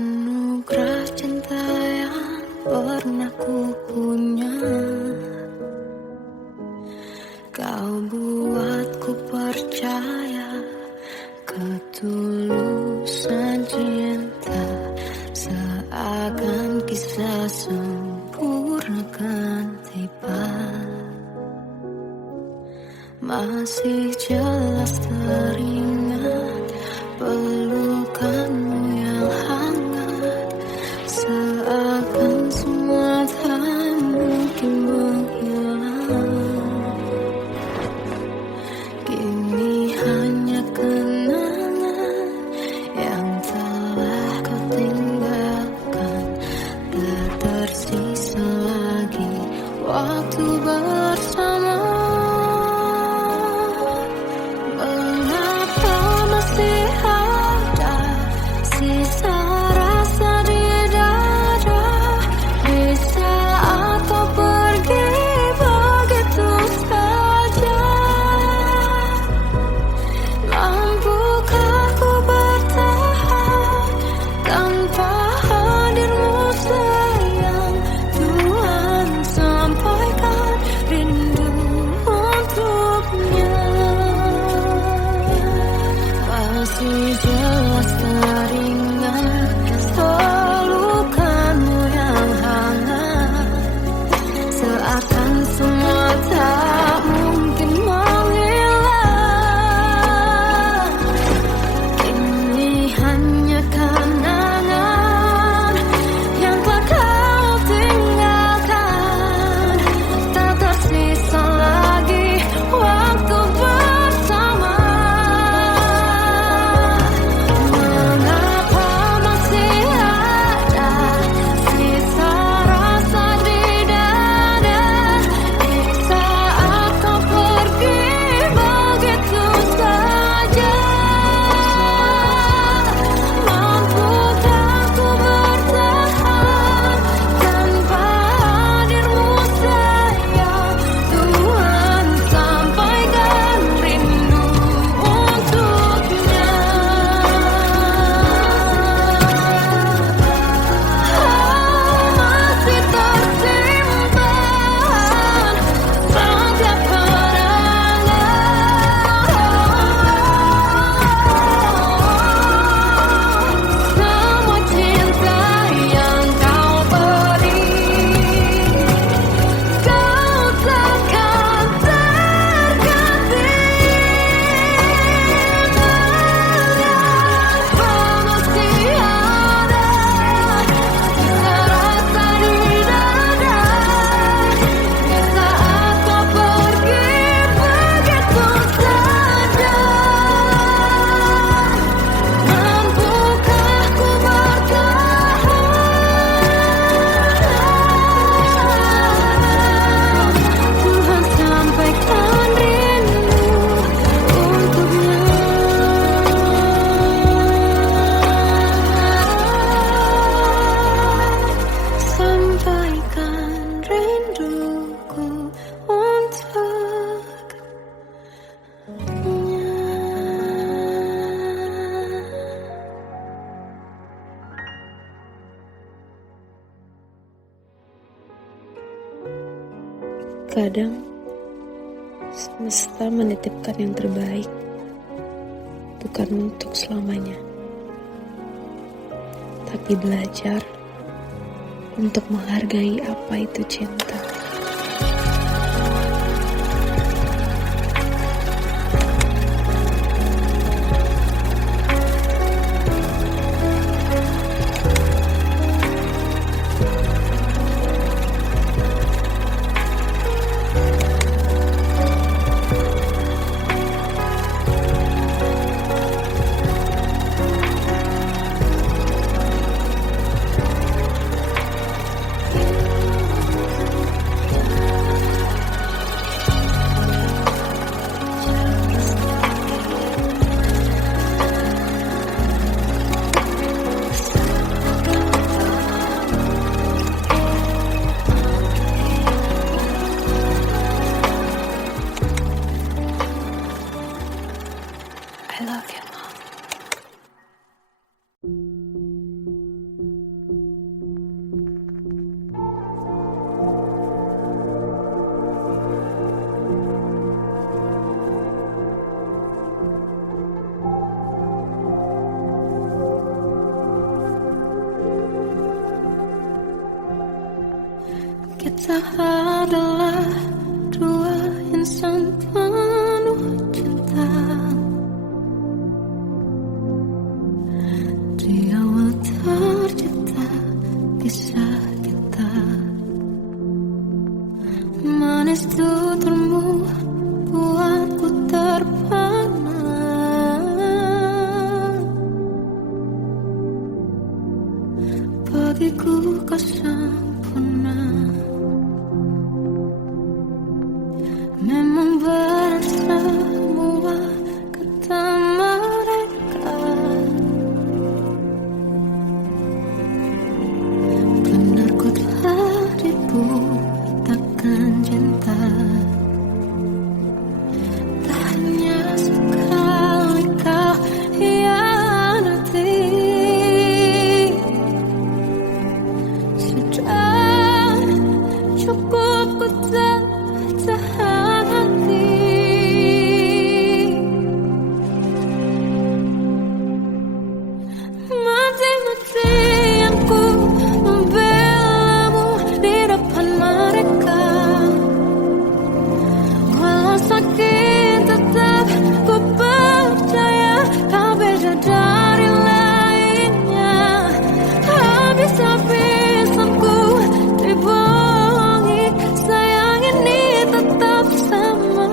Anugerah cinta yang pernah ku punya, kau buatku percaya ketulusan cinta, seakan kisah sempurna kan tiba. Masih jelas teringat pelukanmu yang hangat, seakan semua tak mungkin menghilang. Kini hanya kenangan yang telah kau tinggalkan, tak tersisa lagi waktu bersama. Masih jelas teringat pelukanmu yang hangat, seakan semua tak mungkin menghilang. Ini hanya kenangan yang telah kau tinggalkan, tak tersisa lagi waktu bersama. Kadang semesta menitipkan yang terbaik, bukan untuk selamanya, tapi belajar untuk menghargai apa itu cinta. Kita adalah dua insan penuh cinta. Di awal tercipta kisah kita, manis tuturmu buatku terpana. Bagiku kau sempurna. Memang berat semua kata mereka, benar ku telah dibutakan cinta. Tak hanya sekali kau hianati, sudah cukup ku tahan hati. Mati-matian ku membelamu di depan mereka. Walau sakit tetap ku percaya kau beda dari lainnya. Habis-habisan ku dibohongi, sayang ini tetap sama.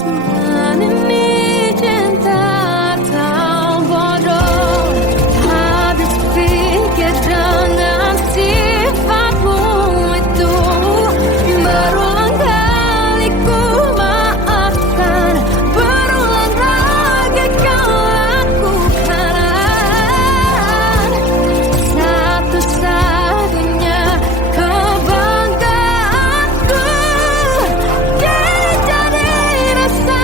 Tuhan ini cinta atau bodoh. Habis pikir dengan sifatmu itu, berulang kali ku maafkan, berulang lagi kau lakukan. Satu-satunya kebanggaanku, kini jadi rasa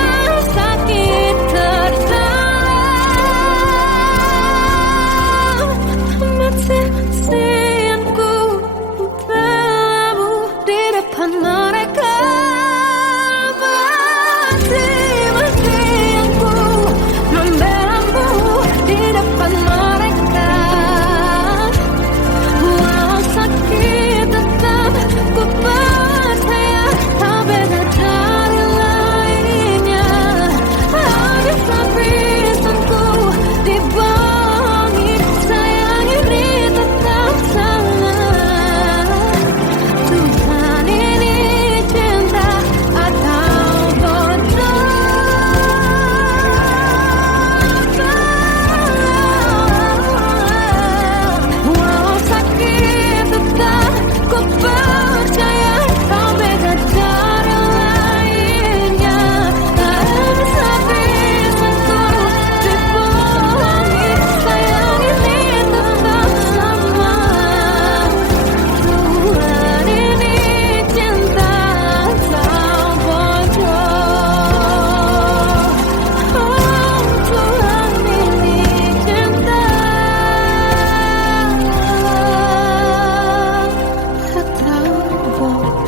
sakit terdalam. Mati-matian ku membelamu di depan mereka. Mati-matian ku membelamu di depan mereka. Walau sakit tetap ku percaya kau beda dari lainnya. Habis-habisan ku dibohongi, sayang ini tetap sama. Tuhan ini cinta atau bodoh. Walau sakit tetap ku percaya kau beda dari lainnya. Habis-habisan ku dibohongi, sayang ini tetap sama. Tuhan ini cinta atau bodoh. Oh, Tuhan ini cinta atau bodoh.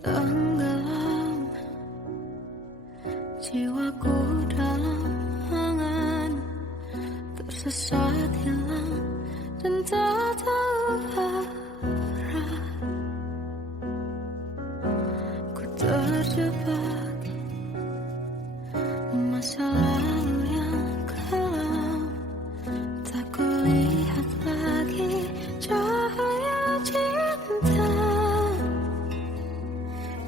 Tenggelam jiwaku dalam angan, tersesat hilang dan tak tahu arah. Ku terjebak masa lalu yang kelam, tak kulihat lagi cahaya cinta.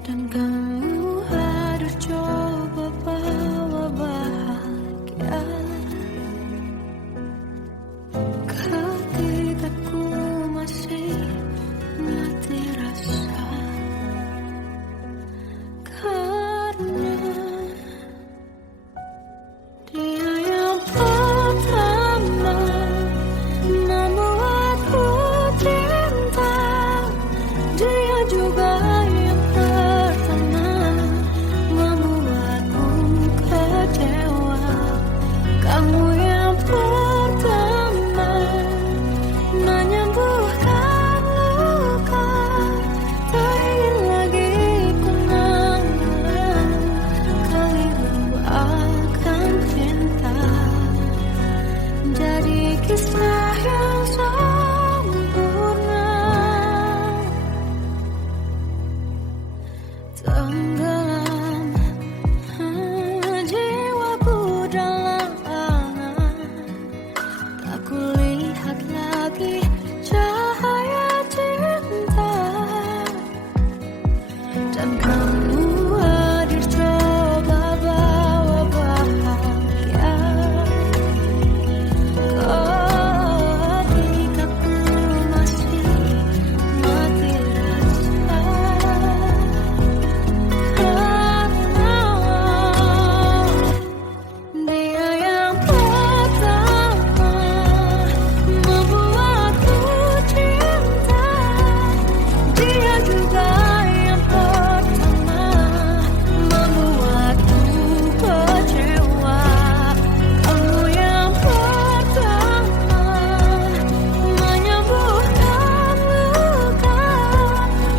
Dan kamu harus coba bawa bahagia ketika ku masih mati rasa. Karena tenggelam jiwaku dalam tak kulihat lagi cahaya cinta dan kamu hadir coba bawa bahagia ketika ku masih mati rasa dia yang pertama membuatku cinta, dia juga yang pertama membuatku kecewa. Kamu yang pertama menyembuhkan luka,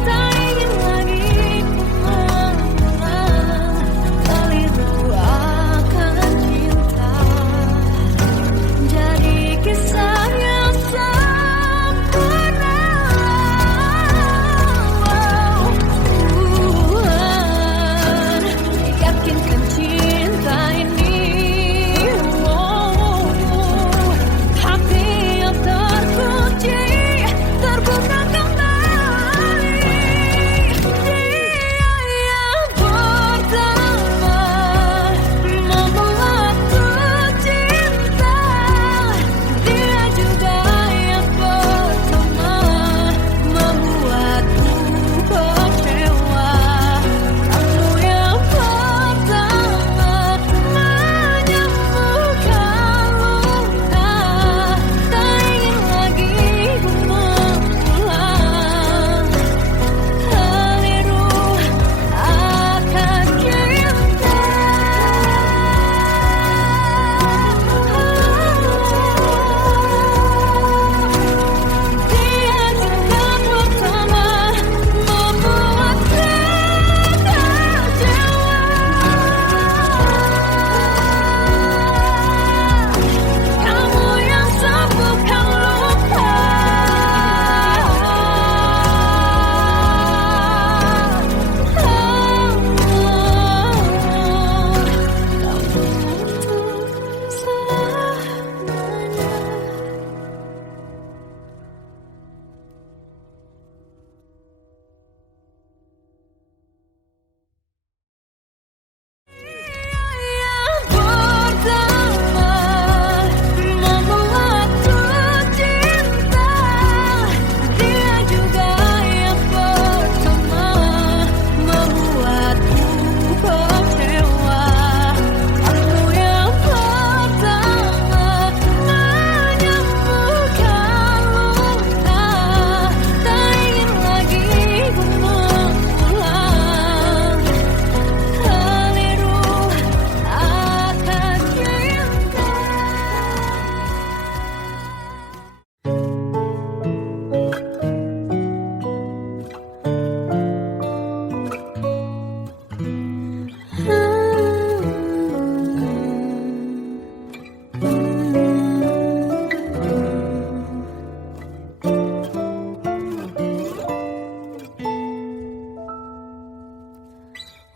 tak ingin lagi ku mengulang keliru akan cinta. Jadi kisah yang sempurna. Tuhan yakinkan cinta ini, hati yang terkunci terbuka kembali. Dia yang pertama membuatku cinta, dia juga yang pertama membuatku kecewa. Kamu yang pertama menyembuhkan luka, tak ingin lagi ku mengulang keliru akan cinta. Dia juga pertama membuat kita kecewa. Kamu yang sembuhkan luka, kamu untuk selamanya. Yang pertama membuatku cinta, dia juga yang pertama membuatku kecewa. Kamu yang pertama menyembuhkan luka, tak ingin lagi ku mengulang keliru akan cinta.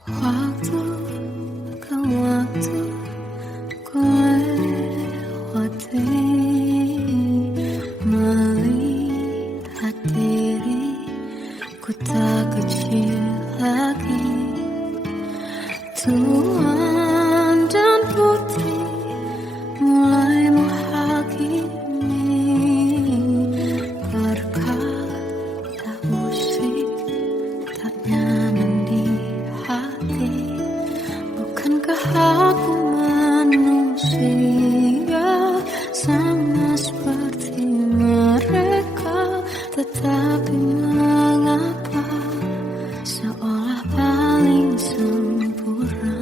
Waktu ke waktu ku lewati, melihat diri ku tak kecil lagi. Tuan dan putri mulai menghakimi berkata musik tak nyaman di hati. Bukankah aku manusia sama seperti mereka, tetapi mengapa seolah paling sempurna?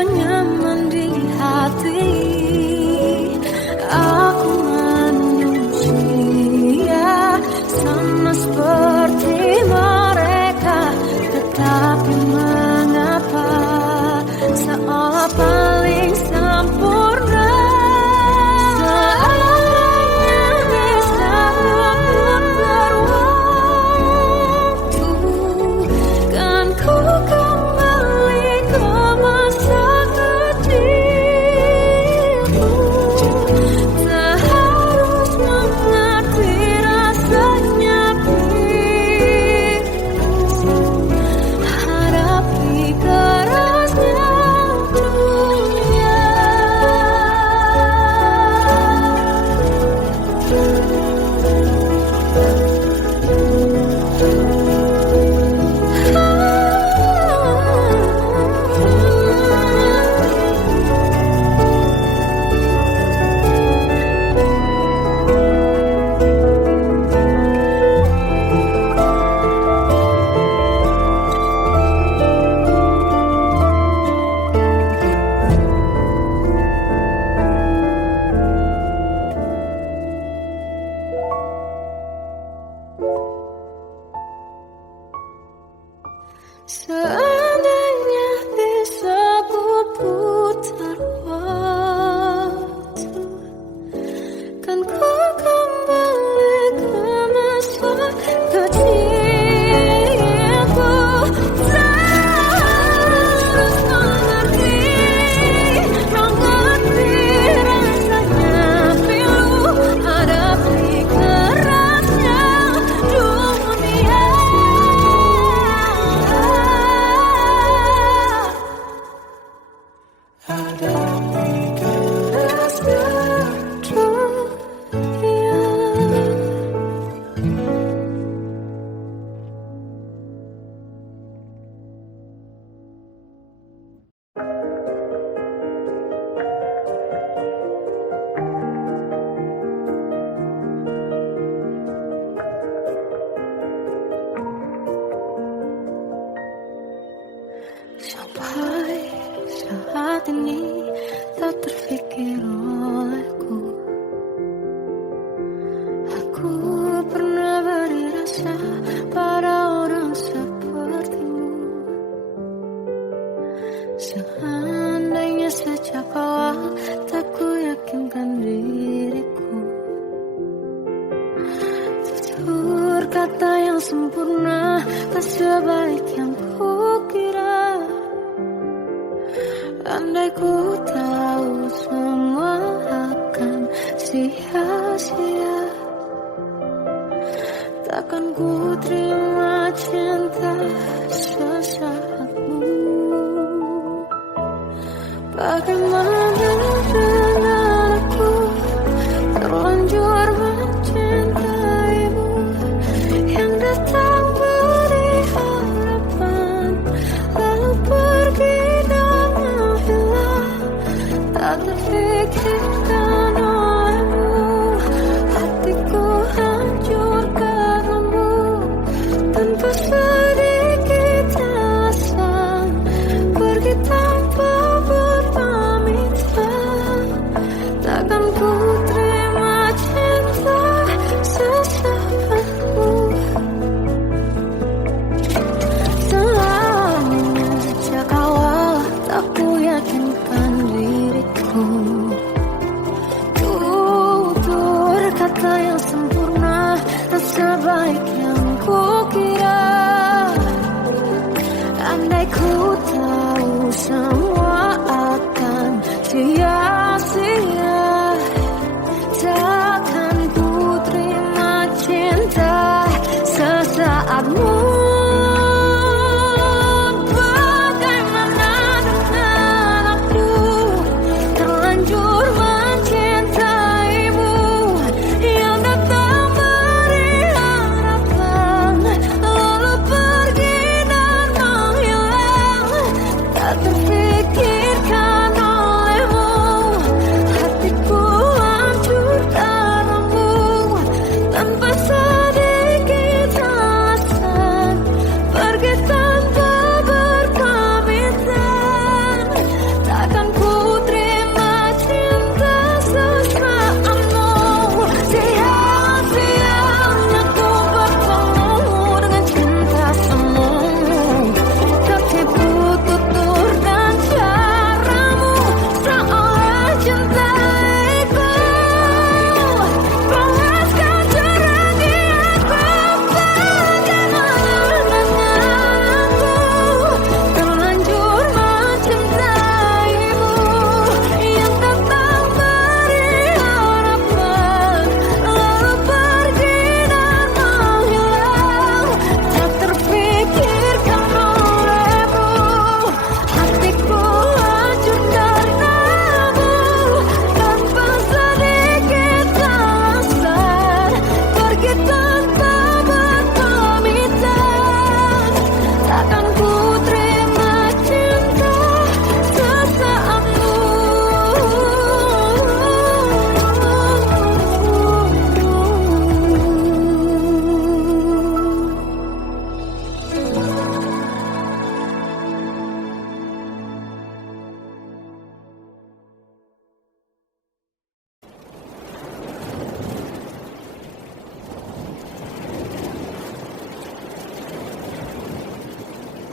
tak nyaman di hati. Aku manusia sama seperti mereka, tetapi mengapa seolah paling sempurna. Seandainya bisa memutar waktu, kan ku kembali ke masa kecilku. Tak harus mengerti rasanya pikirku, hadapi kerasnya dunia. Seandainya bisa ku putar waktu, kan ku kembali ke masa kecilku. Tak harus mengerti rasanya pilu, hadapi kerasnya dunia. Hadapi kerasnya dunia. Sampai saat ini tak terfikir olehku, aku pernah beri rasa pada orang sepertimu. Seandainya sejak awal tak ku yakinkan diriku, tutur kata yang sempurna tak sebaik yang kukira. Andai ku tahu semua akan sia-sia, takkan ku terima cinta sesaatmu. Bagaimana dengan aku terlanjur mencintaimu, yang datang beri harapan lalu pergi dan menghilang. Tak terfikirkan olehmu, hatiku hancur karenamu. Tanpa sedikit alasan pergi tanpa berpamitan, takkan ku terima cinta sesaatmu. Selamanya sejak awal tak ku yakinkan diriku, tutur kata yang sempurna tak sebaik yang kukira. Andai ku tahu semua akan sia-sia, takkan ku terima cinta sesaatmu. Bagaimana dengan aku terlanjur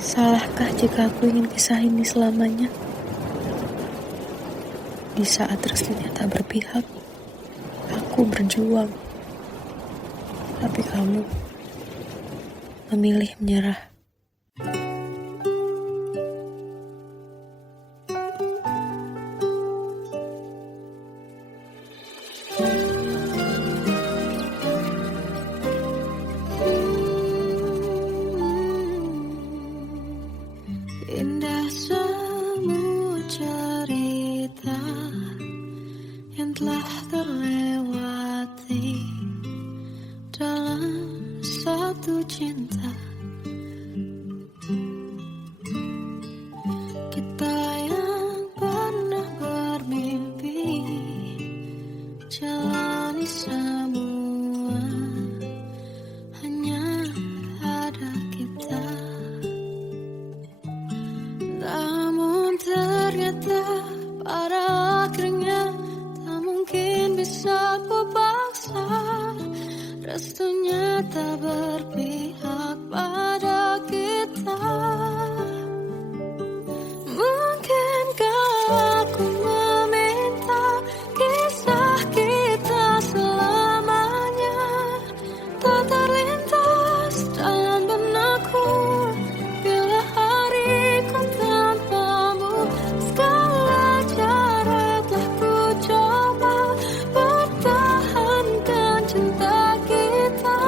Salahkah jika aku ingin kisah ini selamanya? Di saat restunya tak berpihak, aku berjuang. Tapi kamu memilih menyerah. Indah semua cerita yang telah terlewati dalam satu cinta. Kita yang pernah bermimpi jalani semua, hanya ada kita. Namun ternyata pada akhirnya tak mungkin bisa ku paksa. Restunya tak berpihak pada kita. Mungkinkah aku meminta kisah kita selamanya tak terlintas dalam benakku bila hariku tanpamu. Segala cara telah ku coba pertahankan cinta kita.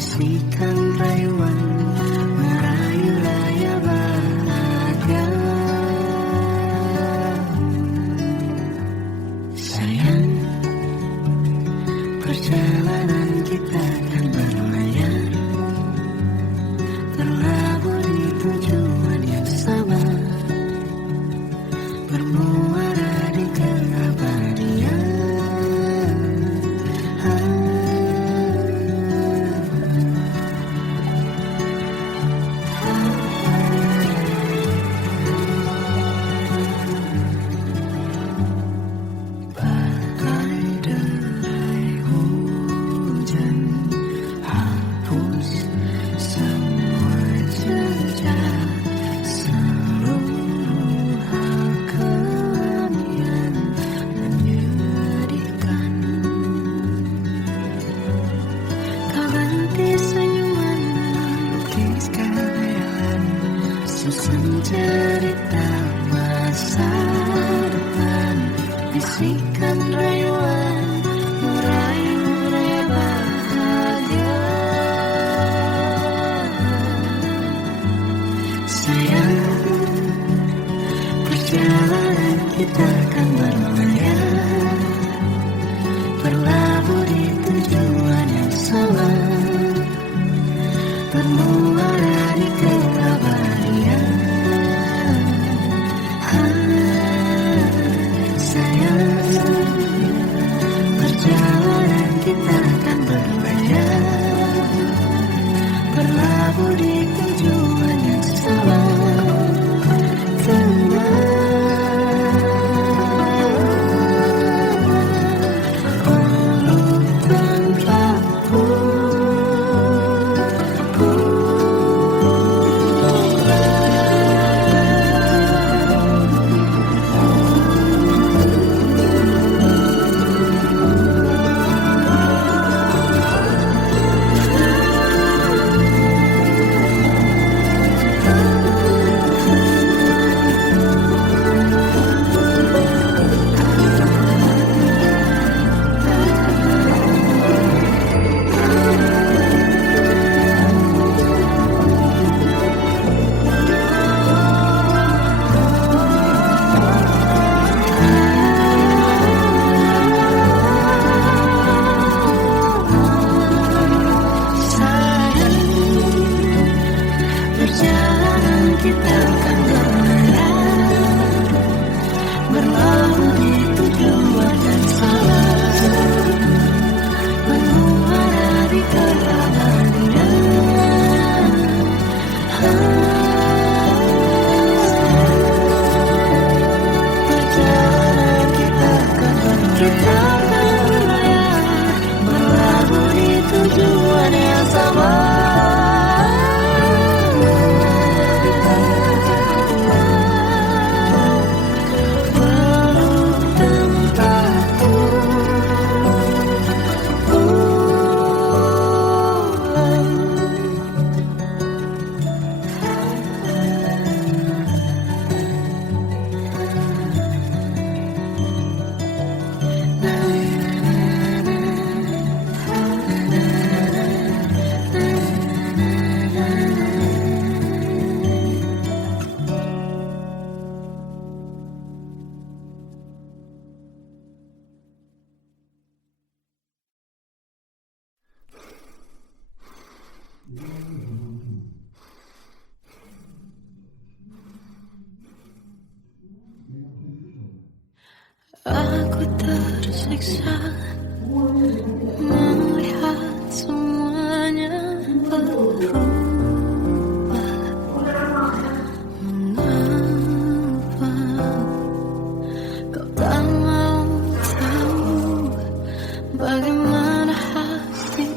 bisikan rayuan merayu raya bahagia. Sayang, perjalanan kita kan berlayar, berlabuh di tujuan yang sama, bermuara di keabadian. Bagai derai hujan hapus semua jejak, seluruh hal kelam yang menyedihkan. Kau ganti senyuman melukiskan khayalan, susun cerita masa depan, bisikan rayuan merayu raya bahagia. Sayang, perjalanan kita akan berlayar, berlabuh di tujuan yang sama, bermuara di keabadian. Sayang, perjalanan kita akan berlayar, berlabuh di tujuan yang sama, peluk tanpaku. Perjalanan kita akan berlayar, berlabuh di tujuan yang sama, bermuara di keabadian. Perjalanan kita akan berlayar, berlabuh di tujuan yang sama. Aku tersiksa melihat semuanya berubah. Mengapa kau tak mau tahu bagaimana hati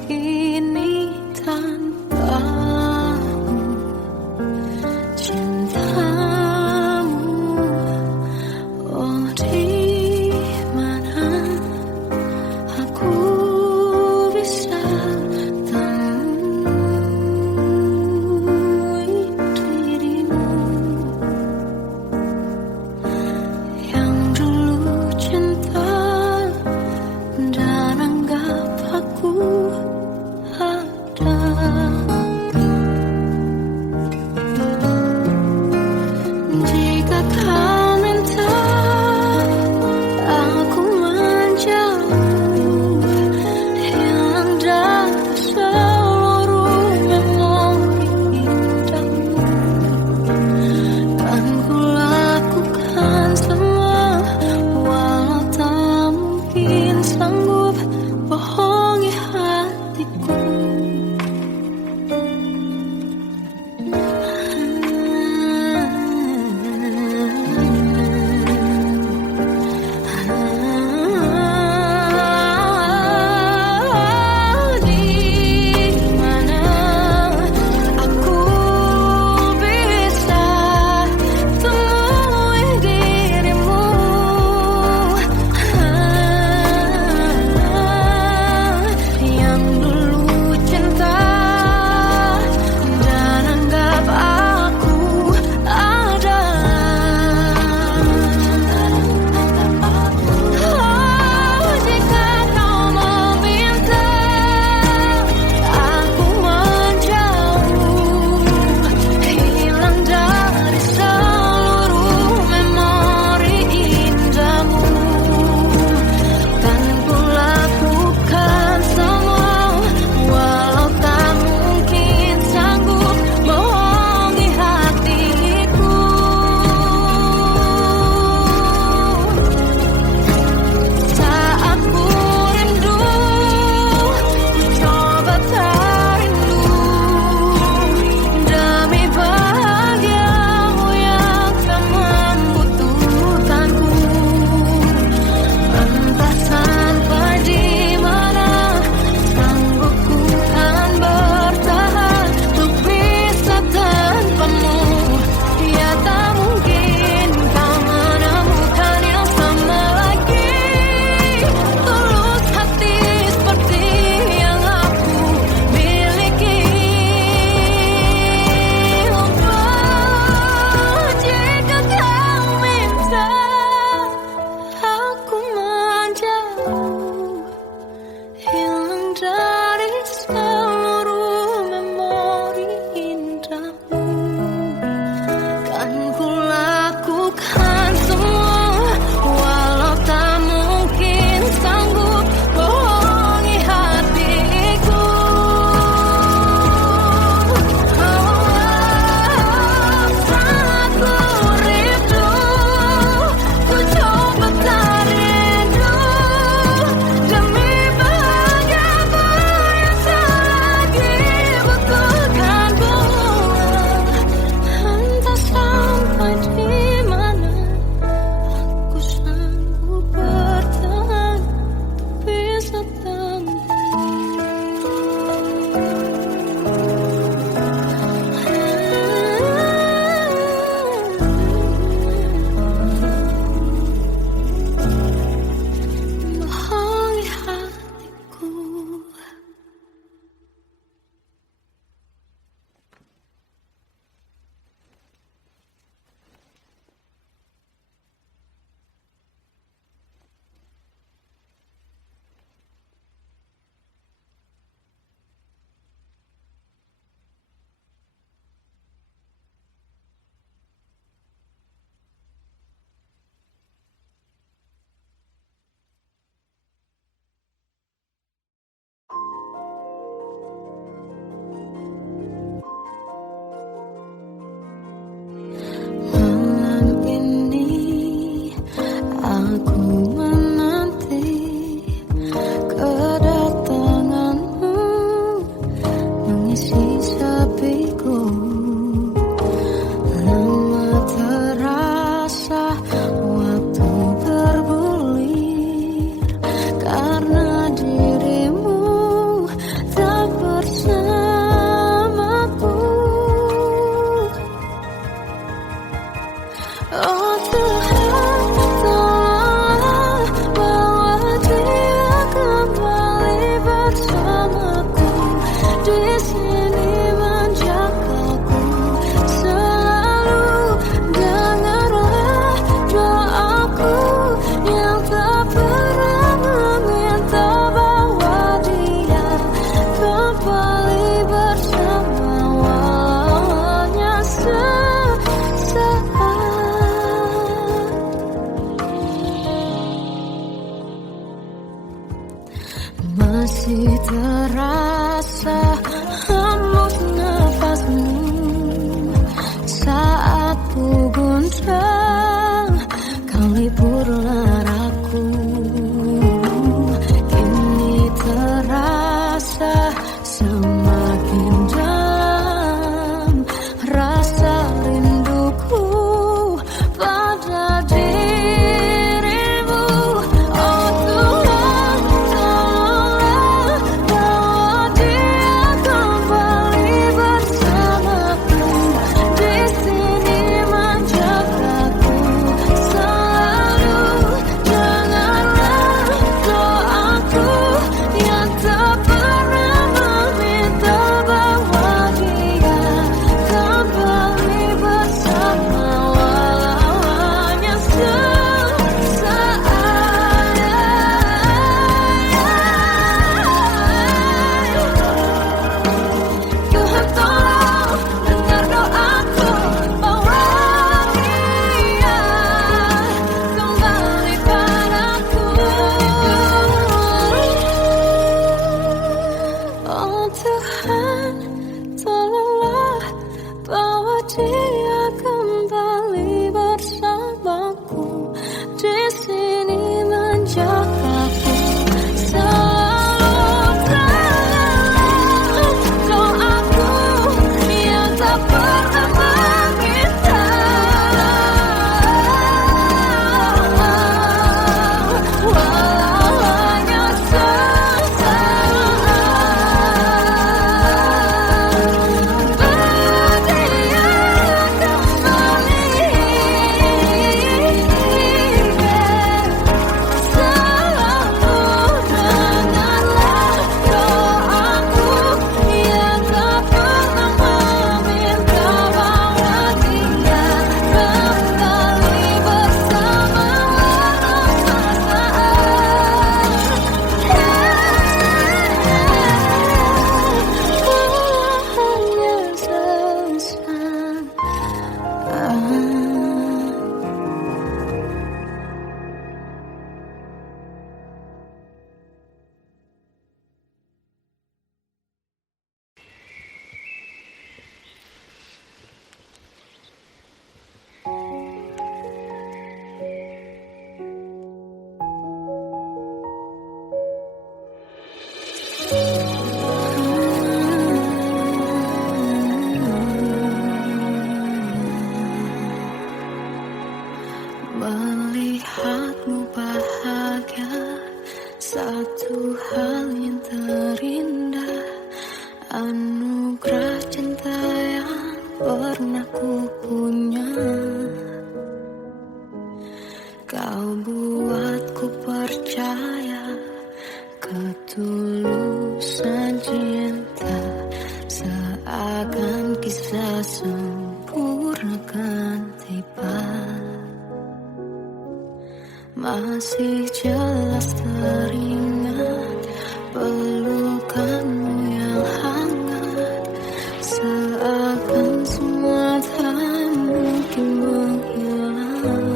ini tanpamu? Cintamu, oh di mana hembus nafasmu saat ku goncang, kau liburlah aku. Kini terasa semakin dalam rasa rinduku pada dirimu. Oh Tuhan, tolonglah bawa dia kembali bersamaku. Di sini menjagaku selalu. Janganlah doaku yang tak pernah meminta bawa dia kembali bersama, walau hanya sesaat. Tuhan tolong dengar doaku, bawa dia kembali padaku. Oh Tuhan, tolonglah bawa dia kembali bersamaku. Di sini menjagaku selalu. Janganlah doaku yang tak pernah meminta, walau hanya sesaat. Berdia kembali selalu. Dengarlah doaku yang tak pernah meminta bawa dia kembali bersama, walau sesaat. Melihatmu bahagia, satu hal yang terindah, anugerah cinta yang pernah ku punya. Kau buatku percaya ketulusan cinta, seakan kisah sempurna kan tiba. Masih jelas teringat pelukanmu yang hangat, seakan semua tak mungkin menghilang.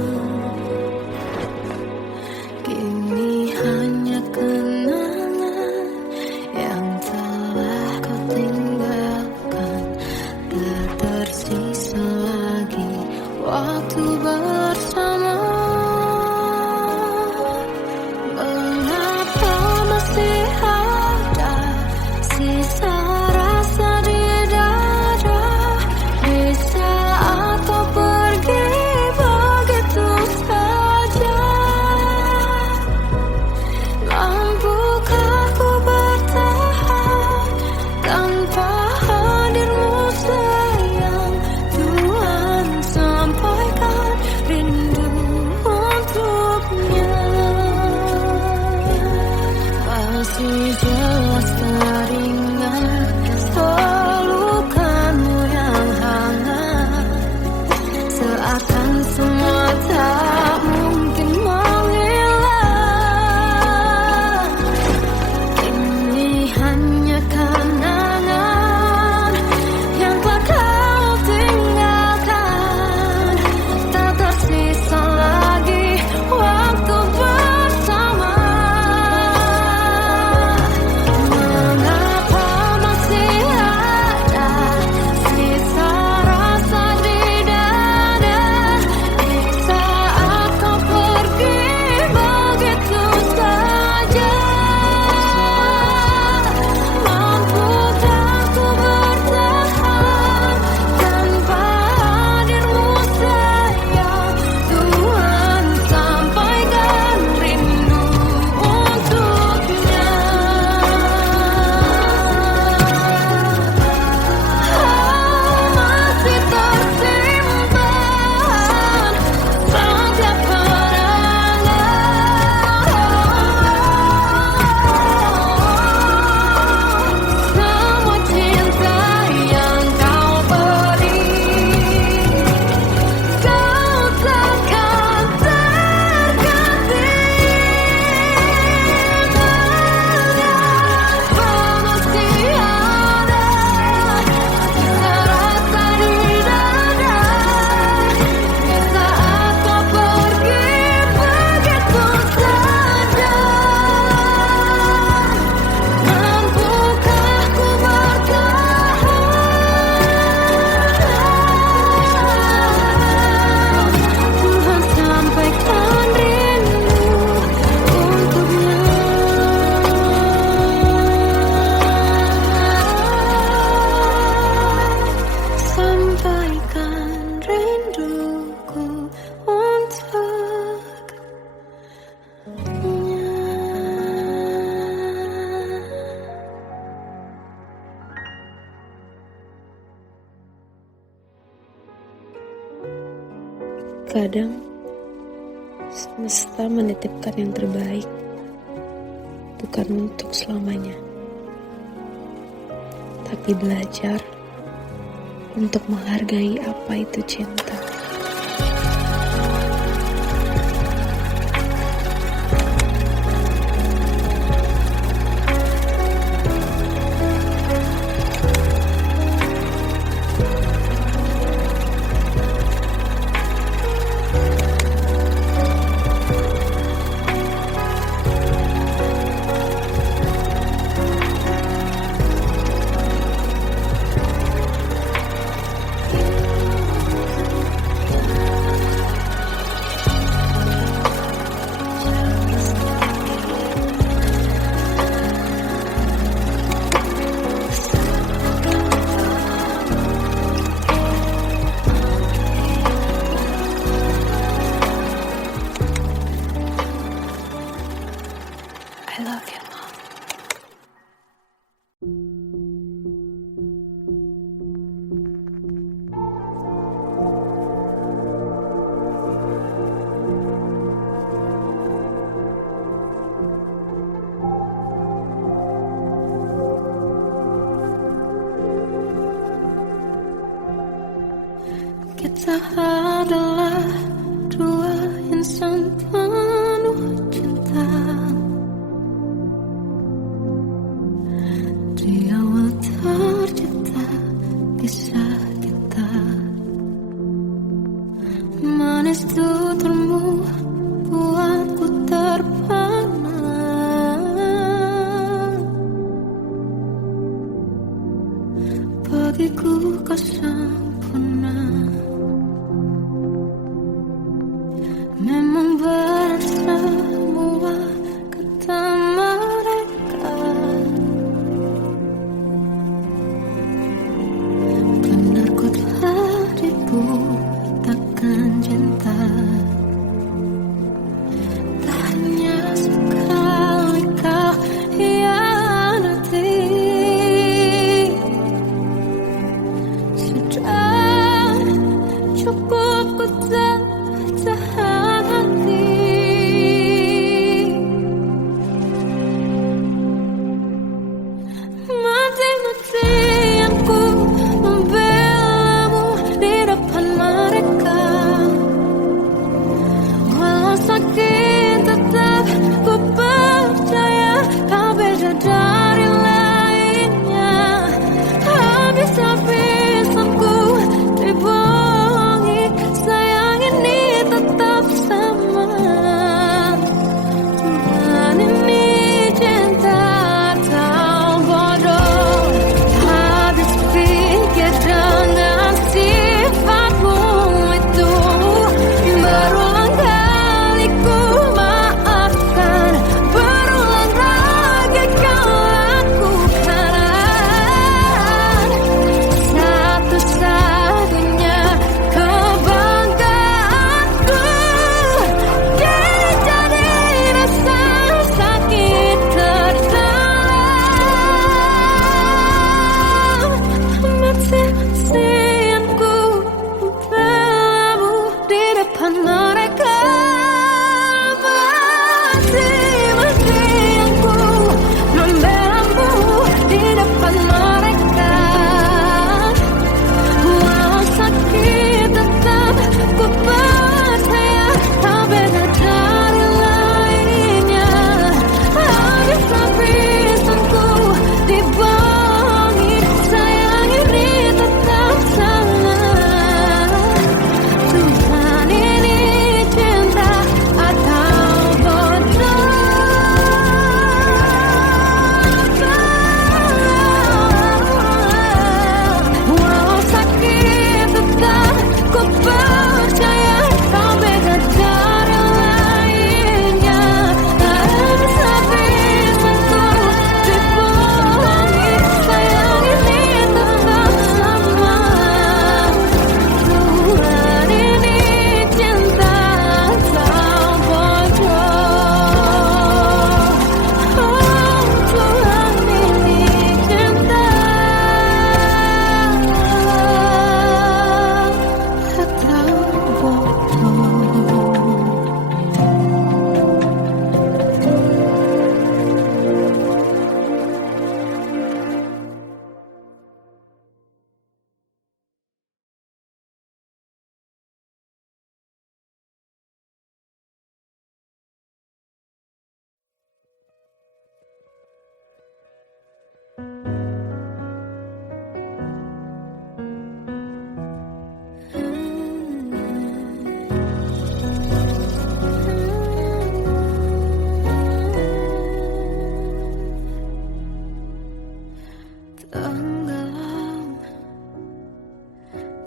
Kini hanya kenangan yang telah kau tinggalkan, tak tersisa lagi waktu bersama. Mengapa Terkadang semesta menitipkan yang terbaik, bukan untuk selamanya, tapi belajar untuk menghargai apa itu cinta. I love you, Mom. Kita adalah dua insan penuh cinta. Di awal tercipta kisah kita, manis tuturmu buatku terpana. Bagiku kau sempurna. Memang berat semua kata mereka, benar ku telah dibuatakan cinta. Tak hanya sekali kau hianati, sudah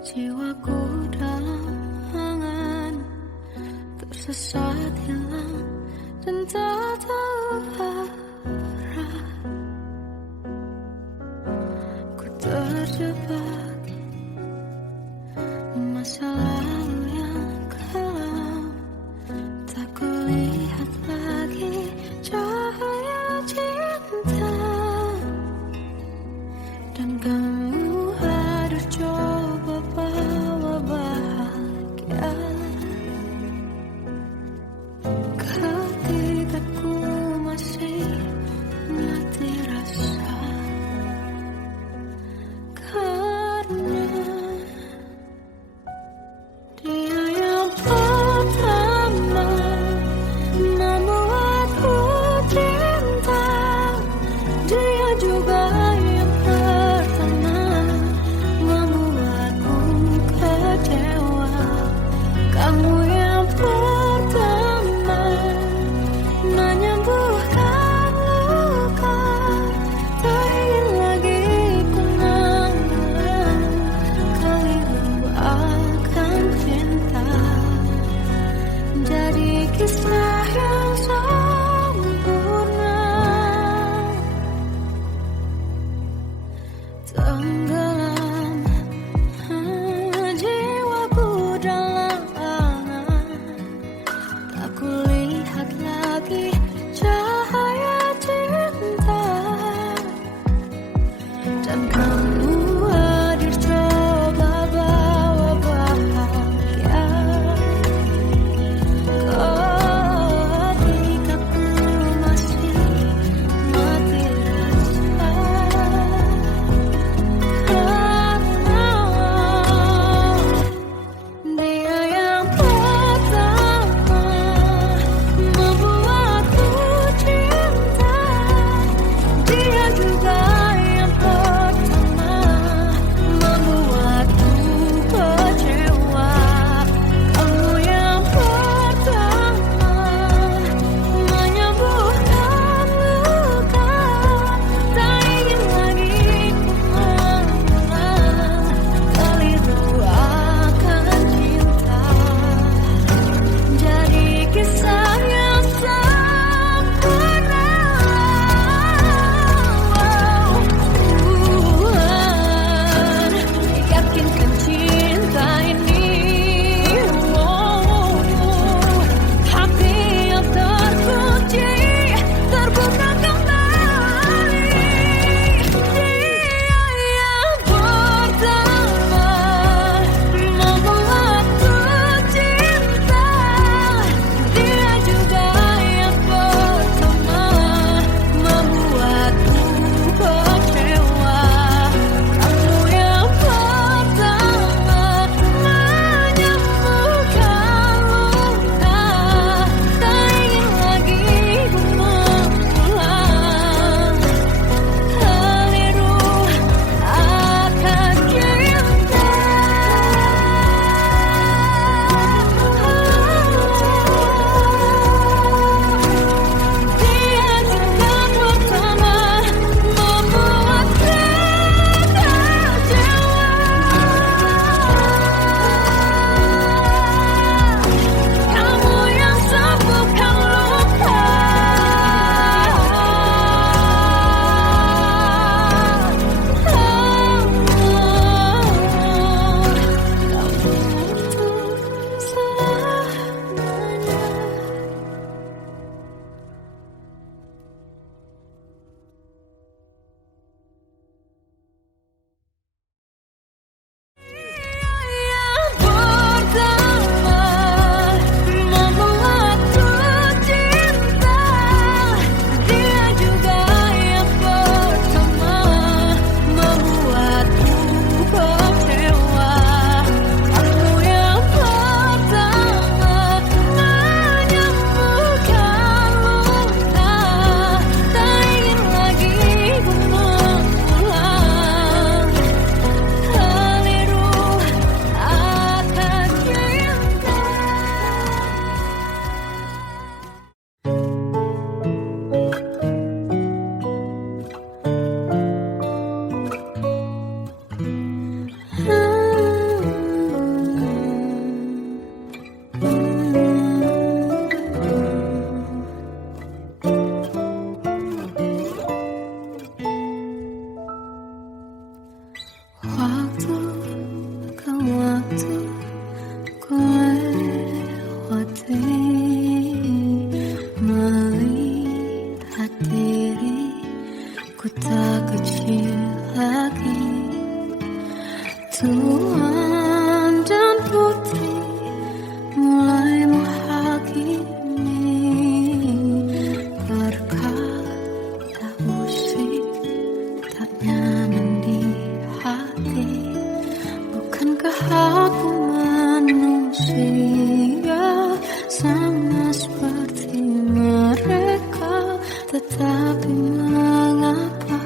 Jiwaku dalam angan, tersesat hilang dan tak tahu arah. Ku terjebak masa lalu yang kelam, tak kulihat lagi cahaya cinta. Dan kamu harus coba bawa bahagia ketika ku masih mati rasa. Karena waktu ku lewati, melihat diriku tak kecil lagi. Tuan dan putri mulai menghakimi, berkata musik tak nyaman di hati. Bukankah aku manusia sama seperti mereka, tetapi mengapa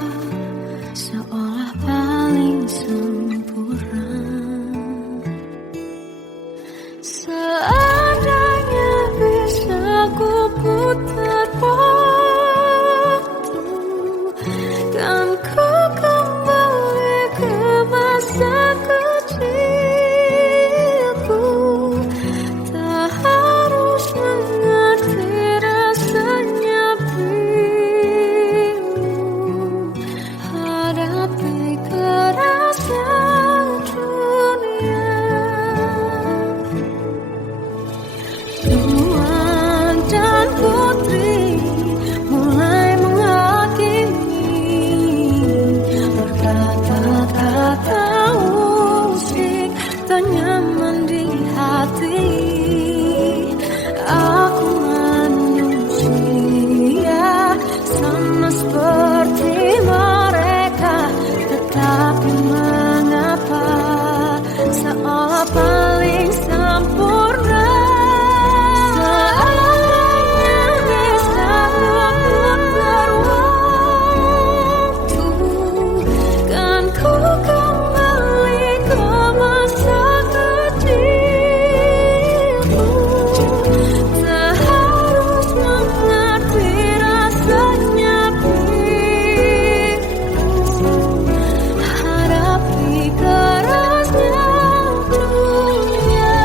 seolah paling sempurna? Seandainya bisa ku putar waktu, kan ku kembali ke masa kecilku. Tak harus mengerti rasanya bingung, hadapi kerasnya dunia. Tuan dan putri mulai menghakimi, berkata-kata musik tak nyaman di hati. Aku manusia sama seperti mereka, tetapi mengapa seolah paling sempurna? Seandainya bisa memutar waktu, kan ku kembali ke masa kecilku. Tak harus mengerti rasanya bingung, hadapi kerasnya dunia.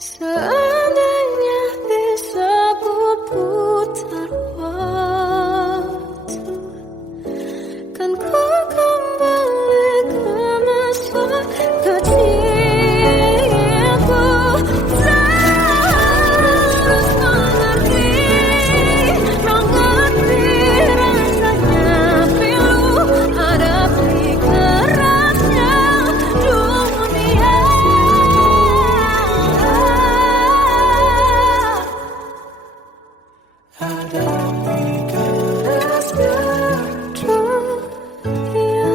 Seandainya bisa ku putar waktu, kan ku kembali ke masa kecilku. Tak harus mengerti rasanya pilu, hadapi kerasnya dunia. Hadapi kerasnya dunia.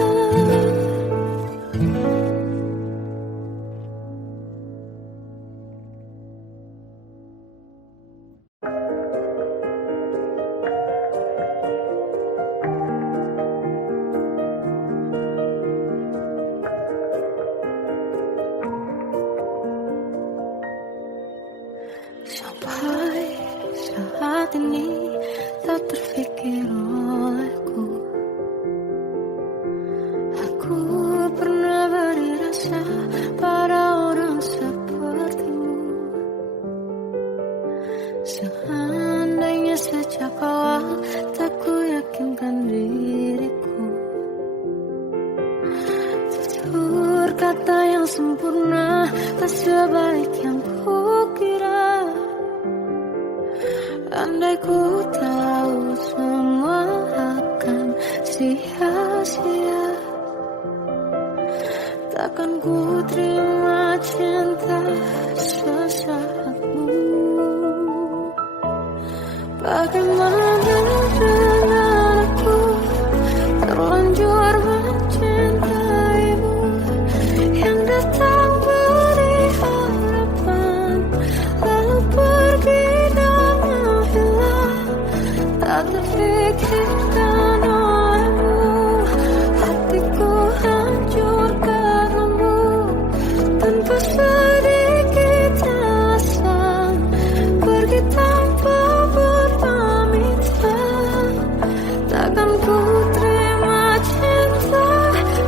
Sampai saat ini tak terfikir olehku, aku pernah beri rasa pada orang sepertimu. Seandainya sejak awal tak ku yakinkan diriku, tutur kata yang sempurna tak sebaik yang kukira. Andai ku tahu semua akan sia-sia, takkan ku terima cinta sesaatmu. Bagaimana dengan aku terlanjur mencintaimu, yang datang beri harapan lalu pergi dengan terfikirkan olehmu, hatiku hancur karenamu, tanpa sedikit alasan, pergi tanpa berpamitan. Takkan ku terima cinta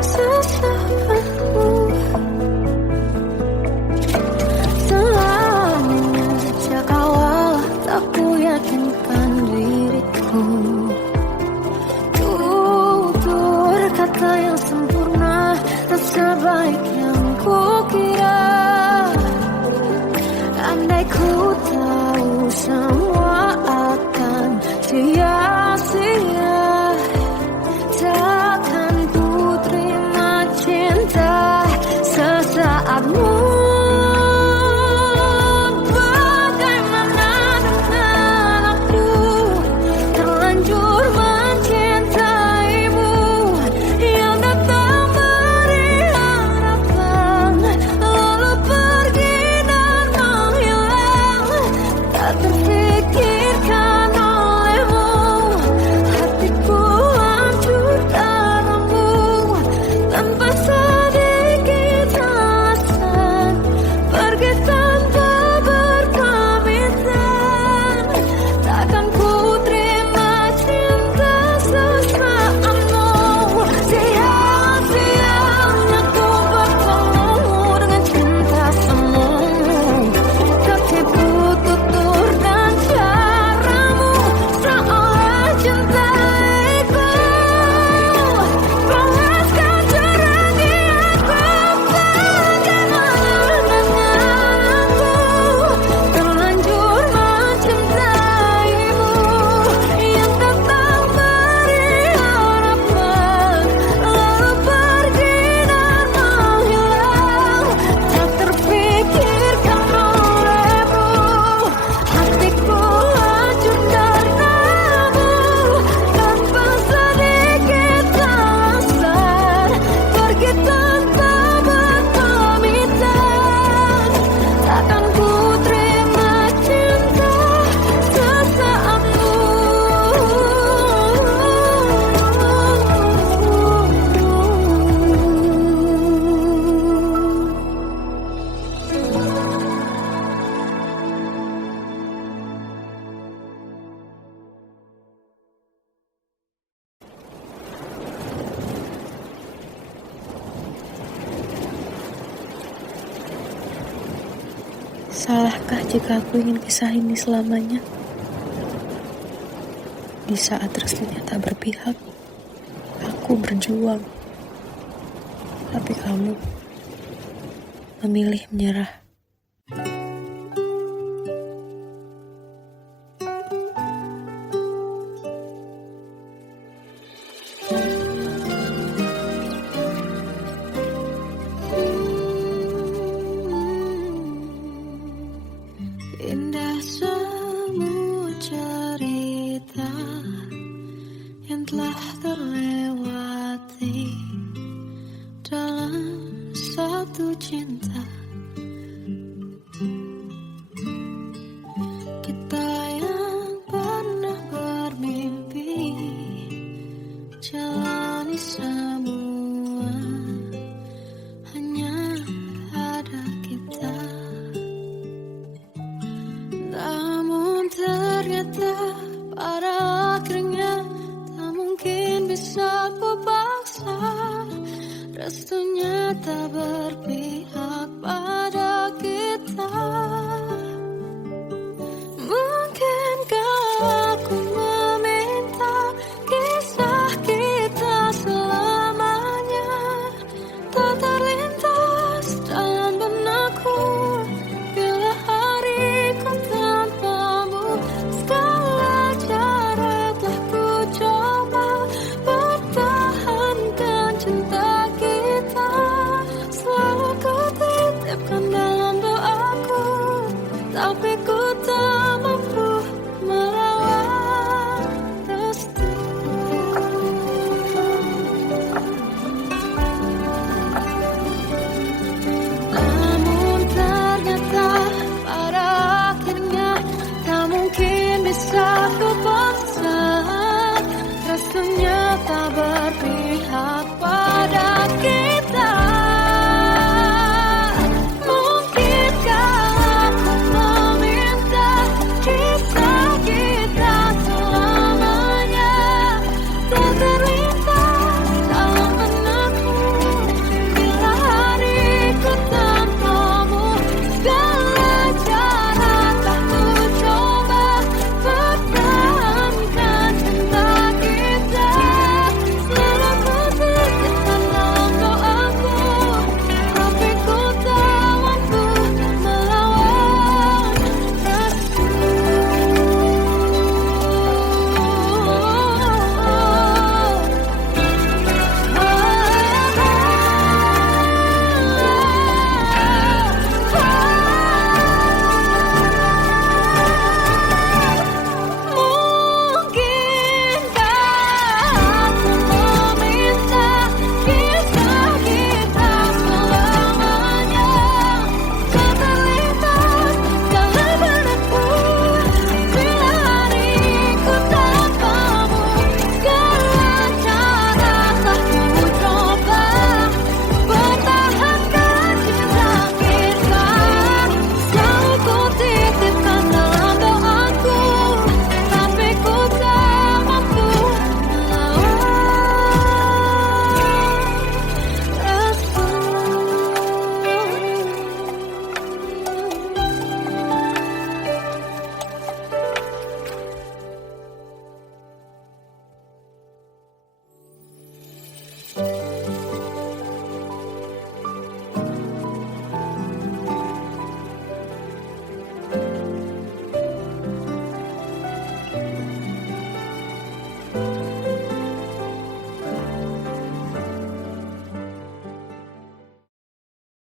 sesaatmu. Selama sejak awal tak ku yakinkan diriku, tutur kata yang sempurna tak sebaik yang ku kira. Andai ku tahu semua akan sia-sia, takkan ku terima cinta sesaatmu. Bagaimana dengan aku, terlanjur mencintaimu, yang datang beri harapan, lalu pergi dan menghilang. Tak terfikirkan olehmu, hatiku hancur karenamu, tanpa sedikit alasan, pergi tanpa berpamitan. Takkan ku terima cinta sesaatmu. Sia-sianya ku bertemu dengan cinta semu, tertipu tutur dan caramu, seolah cintaiku panaskan terangi aku. Bagaimana dengan aku, terlanjur mencintaimu, yang datang beri harapan, lalu pergi dan menghilang. Tak terfikirkan olehmu, hatiku hancur karenamu, tanpa sedikit alasan, pergi tanpa berpamitan. Takkan ku terima cinta sesaatmu. Salahkah jika aku ingin kisah ini selamanya? Di saat restunya tak berpihak, aku berjuang. Tapi kamu memilih menyerah. Indah semua cerita yang telah terlewati dalam satu cinta. Kita yang pernah bermimpi jalani semua, hanya ada kita. Namun ternyata pada akhirnya tak mungkin bisa ku paksa, restunya tak berpihak pada